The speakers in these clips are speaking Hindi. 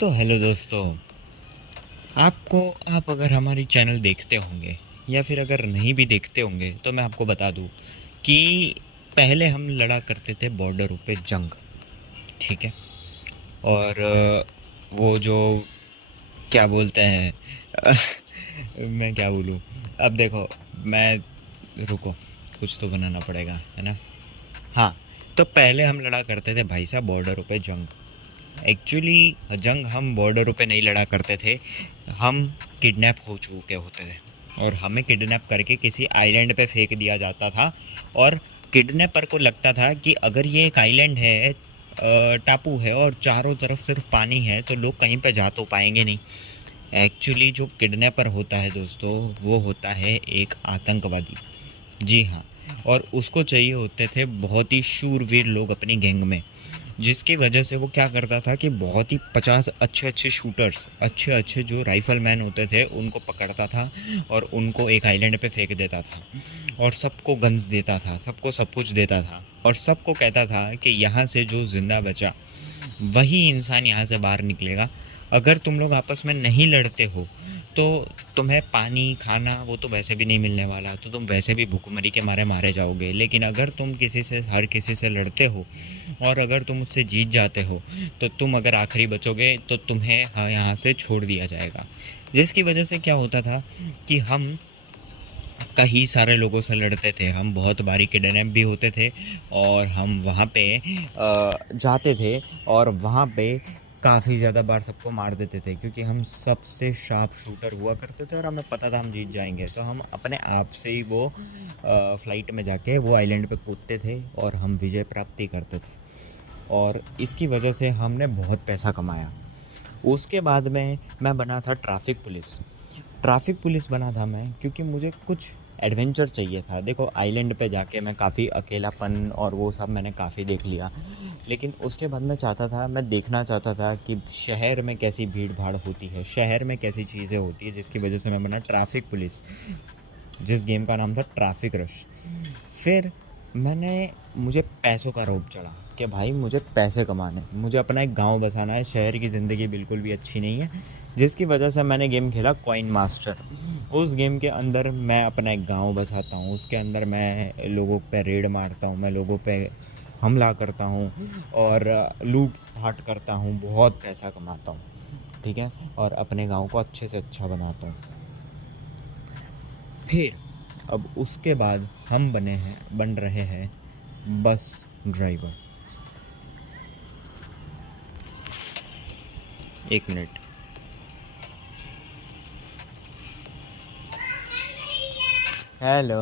तो हेलो दोस्तों, आप अगर हमारी चैनल देखते होंगे या फिर अगर नहीं भी देखते होंगे तो मैं आपको बता दूं कि पहले हम लड़ा करते थे बॉर्डरों पे जंग। ठीक है। और वो जो क्या बोलते हैं मैं क्या बोलूं। अब देखो, मैं रुको, कुछ तो बनाना पड़ेगा, है ना। हाँ, तो पहले हम लड़ा करते थे भाई साहब बॉर्डरों पे जंग। एक्चुअली जंग हम बॉर्डरों पे नहीं लड़ा करते थे, हम किडनैप हो चुके होते थे और हमें किडनैप करके किसी आइलैंड पे फेंक दिया जाता था। और किडनैपर को लगता था कि अगर ये एक आइलैंड है, टापू है और चारों तरफ सिर्फ पानी है तो लोग कहीं पे जा तो पाएंगे नहीं। एक्चुअली जो किडनैपर होता है दोस्तों, वो होता है एक आतंकवादी। जी हाँ। और उसको चाहिए होते थे बहुत ही शूरवीर लोग अपनी गैंग में, जिसकी वजह से वो क्या करता था कि बहुत ही 50 अच्छे अच्छे शूटर्स, अच्छे अच्छे जो राइफल मैन होते थे उनको पकड़ता था और उनको एक आइलैंड पे फेंक देता था और सबको गन्स देता था, सबको सब कुछ देता था और सबको कहता था कि यहाँ से जो ज़िंदा बचा वही इंसान यहाँ से बाहर निकलेगा। अगर तुम लोग आपस में नहीं लड़ते हो तो तुम्हें पानी खाना वो तो वैसे भी नहीं मिलने वाला, तो तुम वैसे भी भूखमरी के मारे मारे जाओगे। लेकिन अगर तुम किसी से, हर किसी से लड़ते हो और अगर तुम उससे जीत जाते हो तो तुम अगर आखिरी बचोगे तो तुम्हें यहाँ से छोड़ दिया जाएगा। जिसकी वजह से क्या होता था कि हम कई सारे लोगों से लड़ते थे, हम बहुत बारी किडनैप भी होते थे और हम वहाँ पे जाते थे और वहाँ पे काफ़ी ज़्यादा बार सबको मार देते थे, क्योंकि हम सबसे शार्प शूटर हुआ करते थे और हमें पता था हम जीत जाएंगे। तो हम अपने आप से ही वो फ्लाइट में जाके वो आइलैंड पे कूदते थे और हम विजय प्राप्ति करते थे और इसकी वजह से हमने बहुत पैसा कमाया। उसके बाद में मैं बना था ट्रैफिक पुलिस बना था मैं, क्योंकि मुझे कुछ एडवेंचर चाहिए था। देखो, आइलैंड पे जाके मैं काफ़ी अकेलापन और वो सब मैंने काफ़ी देख लिया, लेकिन उसके बाद मैं देखना चाहता था कि शहर में कैसी भीड़ भाड़ होती है, शहर में कैसी चीज़ें होती है, जिसकी वजह से मैं बना ट्रैफिक पुलिस, जिस गेम का नाम था ट्रैफिक रश। फिर मुझे पैसों का रौब चढ़ा कि भाई मुझे पैसे कमाने, मुझे अपना एक गांव बसाना है, शहर की ज़िंदगी बिल्कुल भी अच्छी नहीं है। जिसकी वजह से मैंने गेम खेला कॉइन मास्टर। उस गेम के अंदर मैं अपना एक गांव बसाता हूँ, उसके अंदर मैं लोगों पे रेड मारता हूँ, मैं लोगों पे हमला करता हूँ और लूट फाट करता हूँ, बहुत पैसा कमाता हूँ। ठीक है। और अपने गांव को अच्छे से अच्छा बनाता हूँ। फिर अब उसके बाद हम बन रहे हैं बस ड्राइवर। एक मिनट। हेलो।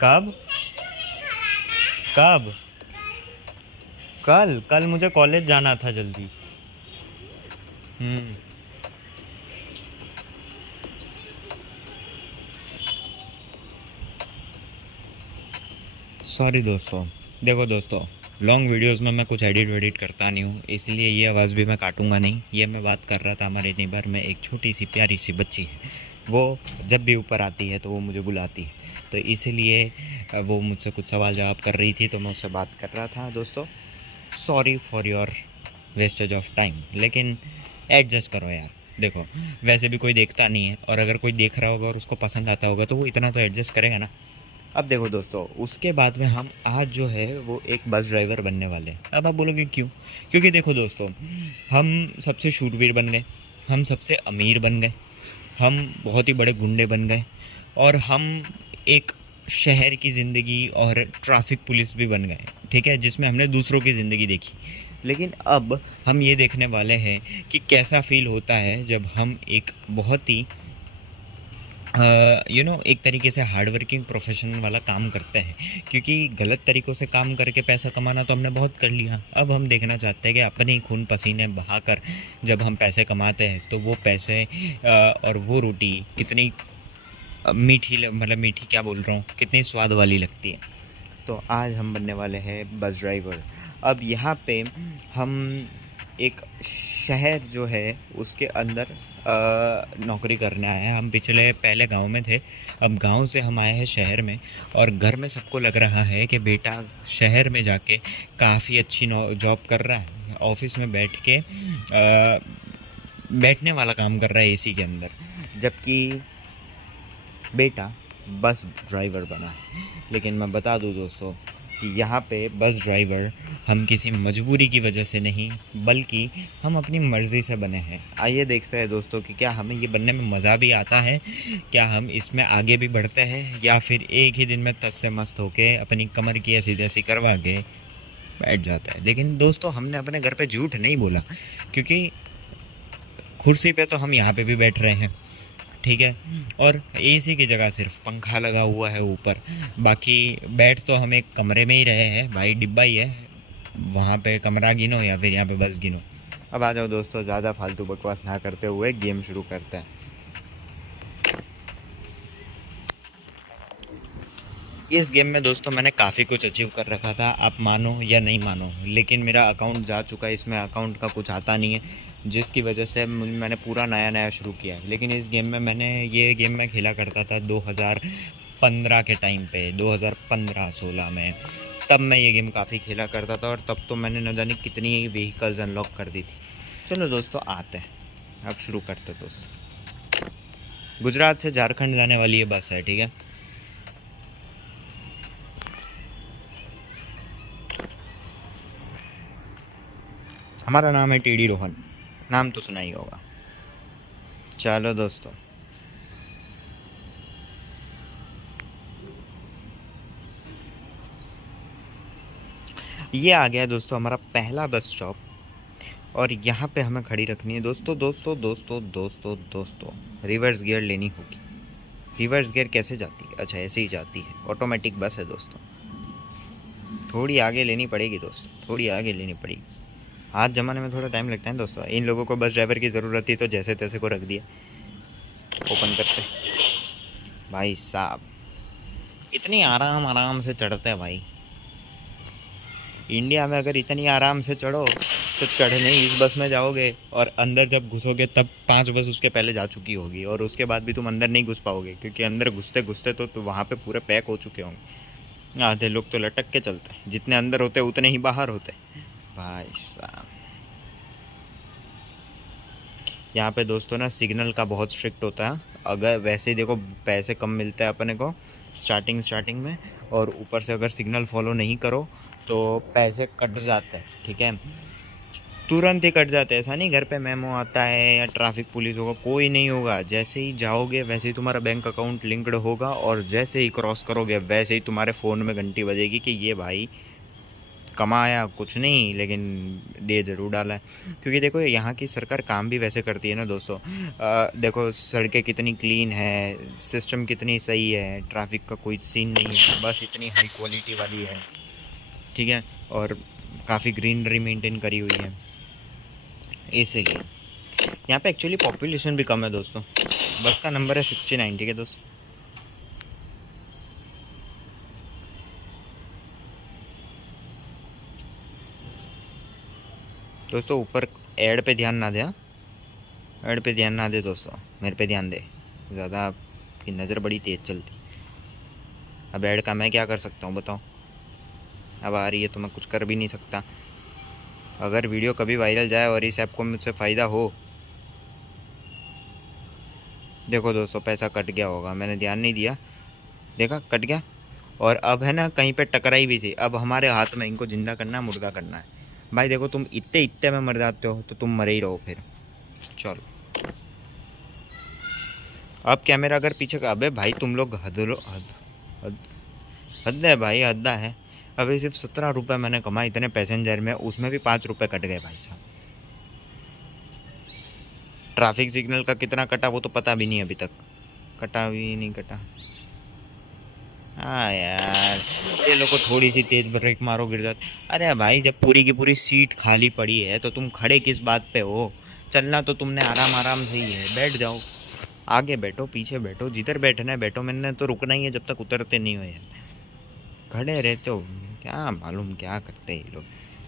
कब? कब? कल कल मुझे कॉलेज जाना था जल्दी। हम्म। सॉरी दोस्तों। देखो दोस्तों, लॉन्ग वीडियोस में मैं कुछ एडिट वेडिट करता नहीं हूँ, इसलिए ये आवाज़ भी मैं काटूंगा नहीं। ये मैं बात कर रहा था हमारे नेबर में एक छोटी सी प्यारी सी बच्ची है, वो जब भी ऊपर आती है तो वो मुझे बुलाती है, तो इसीलिए वो मुझसे कुछ सवाल जवाब कर रही थी तो मैं उससे बात कर रहा था। दोस्तों, sorry for your wastage of time, लेकिन एडजस्ट करो यार। देखो, वैसे भी कोई देखता नहीं है और अगर कोई देख रहा होगा और उसको पसंद आता होगा तो वो इतना तो एडजस्ट करेगा ना। अब देखो दोस्तों, उसके बाद में हम आज जो है वो एक बस ड्राइवर बनने वाले हैं। अब आप बोलोगे क्यों? क्योंकि देखो दोस्तों, हम सबसे शूरवीर बन गए, हम सबसे अमीर बन गए, हम बहुत ही बड़े गुंडे बन गए और हम एक शहर की ज़िंदगी और ट्रैफिक पुलिस भी बन गए। ठीक है, जिसमें हमने दूसरों की ज़िंदगी देखी। लेकिन अब हम ये देखने वाले हैं कि कैसा फील होता है जब हम एक बहुत ही एक तरीके से हार्ड वर्किंग प्रोफेशन वाला काम करते हैं। क्योंकि गलत तरीक़ों से काम करके पैसा कमाना तो हमने बहुत कर लिया, अब हम देखना चाहते हैं कि अपने ही खून पसीने बहाकर जब हम पैसे कमाते हैं तो वो पैसे और वो रोटी कितनी मीठी, मतलब मीठी क्या बोल रहा हूँ, कितनी स्वाद वाली लगती है। तो आज हम बनने वाले हैं बस ड्राइवर। अब यहाँ पे हम एक शहर जो है उसके अंदर नौकरी करने आए हैं। हम पहले गांव में थे, अब गांव से हम आए हैं शहर में। और घर में सबको लग रहा है कि बेटा शहर में जाके काफ़ी अच्छी जॉब कर रहा है, ऑफिस में बैठ के बैठने वाला काम कर रहा है एसी के अंदर, जबकि बेटा बस ड्राइवर बना है। लेकिन मैं बता दूं दोस्तों कि यहाँ पे बस ड्राइवर हम किसी मजबूरी की वजह से नहीं, बल्कि हम अपनी मर्ज़ी से बने हैं। आइए देखते हैं दोस्तों कि क्या हमें ये बनने में मज़ा भी आता है, क्या हम इसमें आगे भी बढ़ते हैं, या फिर एक ही दिन में तस से मस्त होके अपनी कमर की ऐसी तैसी करवा के बैठ जाता है। लेकिन दोस्तों हमने अपने घर पे झूठ नहीं बोला, क्योंकि कुर्सी पे तो हम यहाँ पे भी बैठ रहे हैं, ठीक है। और एसी की जगह सिर्फ पंखा लगा हुआ है ऊपर, बाकी बैठ तो हम एक कमरे में ही रहे हैं भाई, डिब्बा ही है, वहाँ पे कमरा गिनो या फिर यहाँ पे बस गिनो। अब आ जाओ दोस्तों, ज़्यादा फालतू बकवास ना करते हुए गेम शुरू करते हैं। इस गेम में दोस्तों मैंने काफ़ी कुछ अचीव कर रखा था, आप मानो या नहीं मानो, लेकिन मेरा अकाउंट जा चुका है, इसमें अकाउंट का कुछ आता नहीं है, जिसकी वजह से मैंने पूरा नया शुरू किया है। लेकिन इस गेम में ये गेम मैं खेला करता था 2015 के टाइम पे, 2015-16 में, तब मैं ये गेम काफ़ी खेला करता था। और तब तो मैंने न जाने कितनी व्हीकल्स अनलॉक कर दी थी। चलो दोस्तों आते हैं, अब शुरू करते दोस्तों। गुजरात से झारखंड जाने वाली ये बस है, ठीक है। हमारा नाम है टीडी रोहन, नाम तो सुना ही होगा। चलो दोस्तों, ये आ गया दोस्तों हमारा पहला बस स्टॉप, और यहाँ पे हमें खड़ी रखनी है दोस्तों। दोस्तों दोस्तों दोस्तों दोस्तों रिवर्स गियर लेनी होगी। रिवर्स गियर कैसे जाती है? अच्छा ऐसे ही जाती है, ऑटोमेटिक बस है दोस्तों। थोड़ी आगे लेनी पड़ेगी दोस्तों, थोड़ी आगे लेनी पड़ेगी। हाथ जमाने में थोड़ा टाइम लगता है दोस्तों। इन लोगों को बस ड्राइवर की ज़रूरत थी तो जैसे तैसे को रख दिया। ओपन करते भाई साहब, इतनी आराम से चढ़ते हैं भाई। इंडिया में अगर इतनी आराम से चढ़ो तो चढ़ने ही इस बस में जाओगे, और अंदर जब घुसोगे तब 5 बस उसके पहले जा चुकी होगी, और उसके बाद भी तुम अंदर नहीं घुस पाओगे, क्योंकि अंदर घुसते घुसते तो वहाँ पे पूरे पैक हो चुके होंगे। आधे लोग तो लटक के चलते हैं, जितने अंदर होते उतने ही बाहर होते भाई साहब। यहाँ पे दोस्तों ना सिग्नल का बहुत स्ट्रिक्ट होता है। अगर वैसे ही देखो पैसे कम मिलते हैं अपने को स्टार्टिंग में, और ऊपर से अगर सिग्नल फॉलो नहीं करो तो पैसे कट जाते हैं, ठीक है, तुरंत ही कट जाते हैं। ऐसा नहीं घर पे मेमो आता है या ट्रैफिक पुलिस होगा, कोई नहीं होगा। जैसे ही जाओगे वैसे ही तुम्हारा बैंक अकाउंट लिंक्ड होगा, और जैसे ही क्रॉस करोगे वैसे ही तुम्हारे फ़ोन में घंटी बजेगी कि ये भाई कमाया कुछ नहीं लेकिन दे ज़रूर डाला है। क्योंकि देखो यहाँ की सरकार काम भी वैसे करती है ना दोस्तों। देखो सड़कें कितनी क्लीन है, सिस्टम कितनी सही है, ट्रैफिक का कोई सीन नहीं है, बस इतनी हाई क्वालिटी वाली है, ठीक है, और काफ़ी ग्रीनरी मेंटेन करी हुई है। इसीलिए यहाँ पे एक्चुअली पॉपुलेशन भी कम है दोस्तों। बस का नंबर है 69, ठीक है दोस्तों ऊपर ऐड पे ध्यान ना दे, ऐड पे ध्यान ना दे दोस्तों, मेरे पे ध्यान दे, ज़्यादा की नज़र बड़ी तेज़ चलती। अब ऐड का मैं क्या कर सकता हूँ बताओ? अब आ रही है तो मैं कुछ कर भी नहीं सकता। अगर वीडियो कभी वायरल जाए और इस ऐप को मुझसे फ़ायदा हो, देखो दोस्तों पैसा कट गया होगा, मैंने ध्यान नहीं दिया, देखा कट गया। और अब है ना कहीं पे टकराई भी थी, अब हमारे हाथ में इनको जिंदा करना है, मुर्गा करना है भाई। देखो तुम इतने में मर जाते हो तो तुम मरे ही रहो फिर। चलो अब कैमरा अगर पीछे का, अबे भाई तुम लोग हद है भाई, हद्दा है। अभी सिर्फ 17 रुपये मैंने कमाए इतने पैसेंजर में, उसमें भी 5 रुपये कट गए भाई साहब। ट्रैफिक सिग्नल का कितना कटा वो तो पता भी नहीं, अभी तक कटा भी नहीं कटा। हाँ यार ये लोग को थोड़ी सी तेज ब्रेक मारो गिर जाते। अरे भाई जब पूरी की पूरी सीट खाली पड़ी है तो तुम खड़े किस बात पे हो? चलना तो तुमने आराम से ही है, बैठ जाओ, आगे बैठो पीछे बैठो, जिधर बैठना है बैठो, मैंने तो रुकना ही है जब तक उतरते नहीं हो यार। खड़े रहते हो, क्या मालूम क्या करते हैं ये लोग,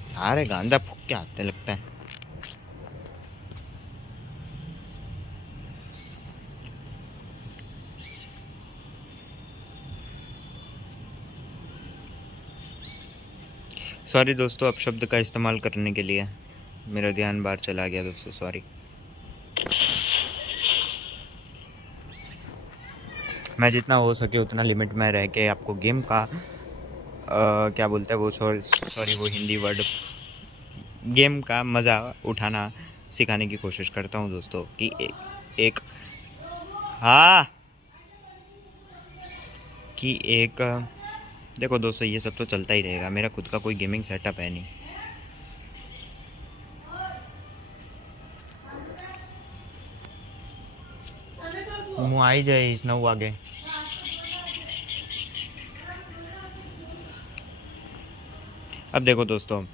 सारे गांजा फूक के आते लगता है। सॉरी दोस्तों, अपशब्द का इस्तेमाल करने के लिए मेरा ध्यान बाहर चला गया दोस्तों, सॉरी। मैं जितना हो सके उतना लिमिट में रह के आपको गेम का क्या बोलते हैं वो, सॉरी वो हिंदी वर्ड, गेम का मज़ा उठाना सिखाने की कोशिश करता हूँ दोस्तों। कि एक हाँ कि एक देखो दोस्तों, ये सब तो चलता ही रहेगा, मेरा खुद का कोई गेमिंग सेटअप है नहीं। હું આવી જઈશ 9 વાગે। अब देखो दोस्तों,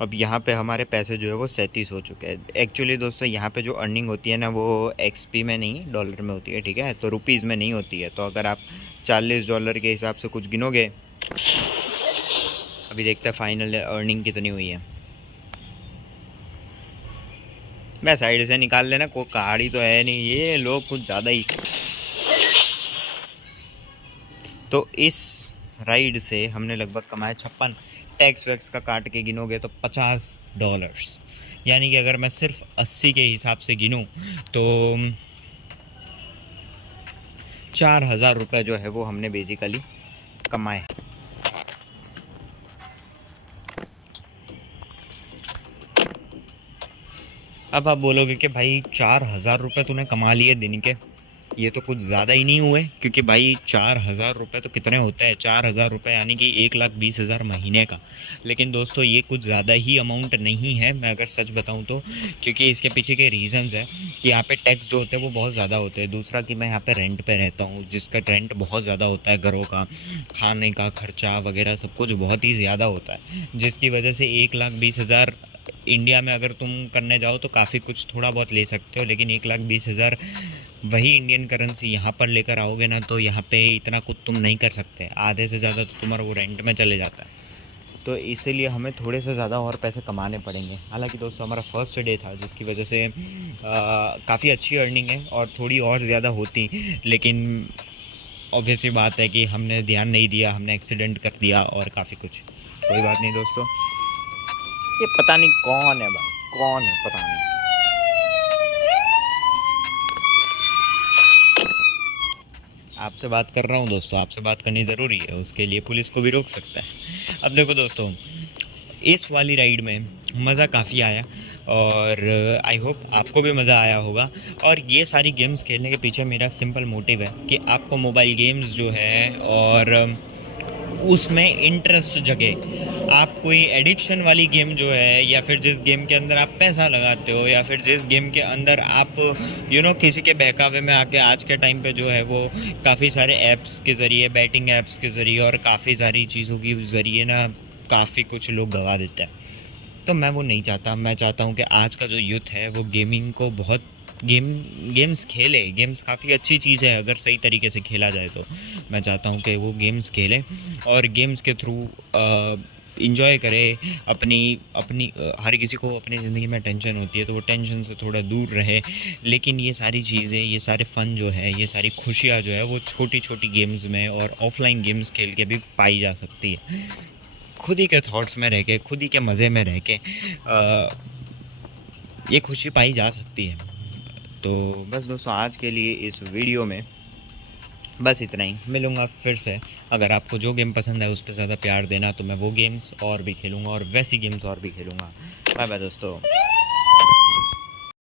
अब यहाँ पे हमारे पैसे जो है वो 37 हो चुके हैं। एक्चुअली दोस्तों यहाँ पे जो अर्निंग होती है ना वो XP में नहीं, डॉलर में होती है, ठीक है, तो रुपीज़ में नहीं होती है। तो अगर आप $40 के हिसाब से कुछ गिनोगे, अभी देखते हैं फाइनल अर्निंग कितनी हुई है। मैं साइड से निकाल लेना, कोई गाड़ी तो है नहीं, ये लोग कुछ ज़्यादा ही। तो इस राइड से हमने लगभग कमाए 56, टैक्स वैक्स का काट के गिनोगे तो $50। यानी कि अगर मैं सिर्फ 80 के हिसाब से गिनूँ तो 4000 रुपये जो है वो हमने बेसिकली कमाए। अब आप बोलोगे कि भाई 4000 रुपये तूने कमा लिए दिन के, ये तो कुछ ज़्यादा ही नहीं हुए? क्योंकि भाई 4000 रुपये तो कितने होते हैं, 4000 रुपये यानी कि 1,20,000 महीने का। लेकिन दोस्तों ये कुछ ज़्यादा ही अमाउंट नहीं है, मैं अगर सच बताऊं तो, क्योंकि इसके पीछे के रीज़न्स है कि यहाँ पे टैक्स जो होते हैं वो बहुत ज़्यादा होते हैं। दूसरा कि मैं यहाँ पे रेंट पे रहता हूँ, जिसका रेंट बहुत ज़्यादा होता है, घरों का खाने का खर्चा वगैरह सब कुछ बहुत ही ज़्यादा होता है, जिसकी वजह से 1,20,000 इंडिया में अगर तुम करने जाओ तो काफ़ी कुछ थोड़ा बहुत ले सकते हो, लेकिन 1,20,000 वही इंडियन करेंसी यहाँ पर लेकर आओगे ना तो यहाँ पे इतना कुछ तुम नहीं कर सकते। आधे से ज़्यादा तो तुम्हारा वो रेंट में चले जाता है। तो इसीलिए हमें थोड़े से ज़्यादा और पैसे कमाने पड़ेंगे। हालांकि दोस्तों हमारा फर्स्ट डे था, जिसकी वजह से काफ़ी अच्छी अर्निंग है और थोड़ी और ज़्यादा होती, लेकिन ऑब्वियसली बात है कि हमने ध्यान नहीं दिया, हमने एक्सीडेंट कर दिया और काफ़ी कुछ। कोई बात नहीं दोस्तों, ये पता नहीं कौन है भाई, कौन है पता नहीं। आपसे बात कर रहा हूँ दोस्तों, आपसे बात करनी ज़रूरी है, उसके लिए पुलिस को भी रोक सकता है। अब देखो दोस्तों, इस वाली राइड में मज़ा काफ़ी आया और आई होप आपको भी मज़ा आया होगा। और ये सारी गेम्स खेलने के पीछे मेरा सिंपल मोटिव है कि आपको मोबाइल गेम्स जो है और उसमें इंटरेस्ट जगे। आप कोई एडिक्शन वाली गेम जो है, या फिर जिस गेम के अंदर आप पैसा लगाते हो, या फिर जिस गेम के अंदर आप किसी के बहकावे में आके आज के टाइम पे जो है वो काफ़ी सारे ऐप्स के ज़रिए, बैटिंग ऐप्स के ज़रिए और काफ़ी सारी चीज़ों के ज़रिए ना काफ़ी कुछ लोग गवा देते हैं। तो मैं वो नहीं चाहता। मैं चाहता हूँ कि आज का जो यूथ है वो गेमिंग को बहुत गेम्स खेले। गेम्स काफ़ी अच्छी चीज़ है अगर सही तरीके से खेला जाए तो। मैं चाहता हूँ कि वो गेम्स खेले और गेम्स के थ्रू इंजॉय करे। अपनी हर किसी को अपनी ज़िंदगी में टेंशन होती है तो वो टेंशन से थोड़ा दूर रहे। लेकिन ये सारी चीज़ें, ये सारे फ़न जो है, ये सारी खुशियाँ जो है वो छोटी छोटी गेम्स में और ऑफलाइन गेम्स खेल के भी पाई जा सकती है। खुद ही के थॉट्स में रह के, खुद ही के मज़े में रह के ये खुशी पाई जा सकती है। तो बस दोस्तों, आज के लिए इस वीडियो में बस इतना ही। मिलूँगा फिर से। अगर आपको जो गेम पसंद है उस पर ज़्यादा प्यार देना तो मैं वो गेम्स और भी खेलूँगा और वैसी गेम्स और भी खेलूँगा। बाय बाय दोस्तों।